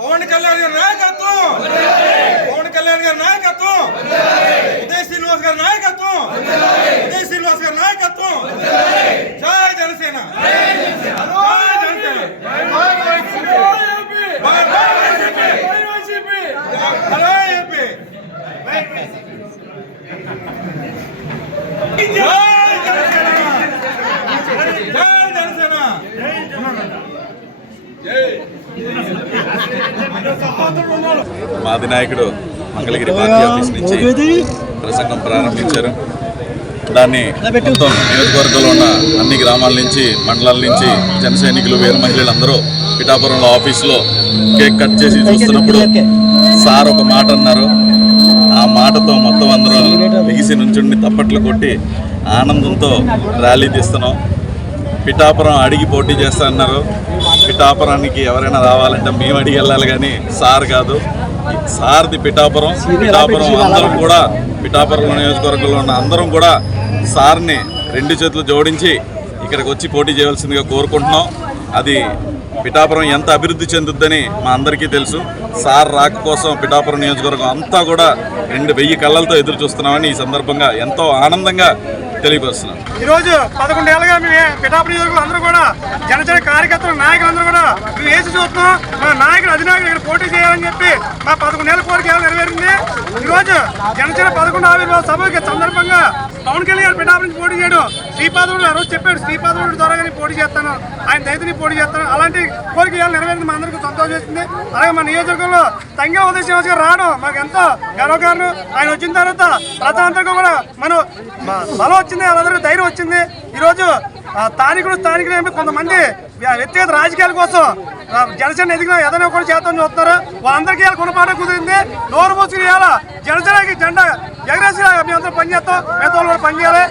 పవన్ కళ్యాణ్ గారి నాయకత్వం, పవన్ కళ్యాణ్ గారి నాయకత్వం, ఉదయ్ శ్రీనివాస్ గారి నాయకత్వం, ఉదయ్ శ్రీనివాస్ గారి నాయకత్వం. జై జనసేన, మా అధినాయకుడు మంగళగిరి పార్టీ ఆఫీస్ నుంచి ప్రసంగం ప్రారంభించారు. దాన్ని మొత్తం నియోజకవర్గంలో ఉన్న అన్ని గ్రామాల నుంచి, మండలాల నుంచి జన సైనికులు, వీర మహిళలు అందరూ పిఠాపురంలో ఆఫీసులో కేక్ కట్ చేసి చూస్తున్నప్పుడు సార్ ఒక మాట అన్నారు. ఆ మాటతో మొత్తం అందరూ ఎగిసి నుంచుండి తప్పట్లు కొట్టి ఆనందంతో ర్యాలీ తీస్తున్నాం. పిఠాపురం అడిగి పోటీ చేస్తా అన్నారు. పిఠాపురానికి ఎవరైనా రావాలంటే మేము అడిగి వెళ్ళాలి కానీ సార్ కాదు. సార్ది పిఠాపురం. పిఠాపురం అందరం కూడా, పిఠాపురం నియోజకవర్గంలో ఉన్న అందరం కూడా సార్ని రెండు చేతులు జోడించి ఇక్కడికి వచ్చి పోటీ చేయవలసిందిగా కోరుకుంటున్నాం. అది పిఠాపురం ఎంత అభివృద్ధి చెందుద్దని మా అందరికీ తెలుసు. సార్ రాక కోసం పిఠాపురం నియోజకవర్గం అంతా కూడా 2000 కళ్ళలతో ఎదురు చూస్తున్నామని ఈ సందర్భంగా ఎంతో ఆనందంగా తెలియపరుస్తున్నాం. ఈరోజు 11 ఏళ్ళుగా మేము పిఠాపురం నియోజకవర్గంలో అందరూ కూడా జనసేన కార్యకర్తలు, నాయకులందరూ కూడా మేము వేసి చూస్తున్నాం. మా నాయకుడు, అధినాయకుడు ఇక్కడ పోటీ చేయాలని చెప్పి మా 11 ఏళ్ళ కోరిక నెరవేరింది. ఈరోజు జనసేన 11వ ఆవిర్భావ సభకి సందర్భంగా పవన్ కళ్యాణ్ పిఠాపురం నుంచి పోటీ చేయడం, శ్రీపాదరుడు ఆ రోజు చెప్పాడు, శ్రీపాదరుడు ద్వారా కానీ పోటీ చేస్తాను, ఆయన దైతుని పోటీ చేస్తాను. అలాంటి కోరిక నెరవేరింది. మా అందరికీ సంతోషం చేస్తుంది. అలాగే మా నియోజకవర్గంలో తంగా ఉదయ్ శ్రీనివాస్ గారు రావడం మాకు ఎంతో గర్వకారణం. ఆయన వచ్చిన తర్వాత ప్రజలందరికీ కూడా మనం బలం వచ్చింది, వాళ్ళందరికీ ధైర్యం వచ్చింది. ఈరోజు స్థానికులు కొంతమంది వ్యక్తిగత రాజకీయాల కోసం జనసేన ఎదిగిన ఏదైనా కూడా చేద్దామని చూస్తున్నారు. వాళ్ళందరికీ గుణపాఠం కుదిరింది. నోరు మూసుకుని జనసేనకి జెండా ఎగరేసి మేము అందరూ పనిచేస్తాం, మిగతా వాళ్ళు కూడా పనిచేయాలి.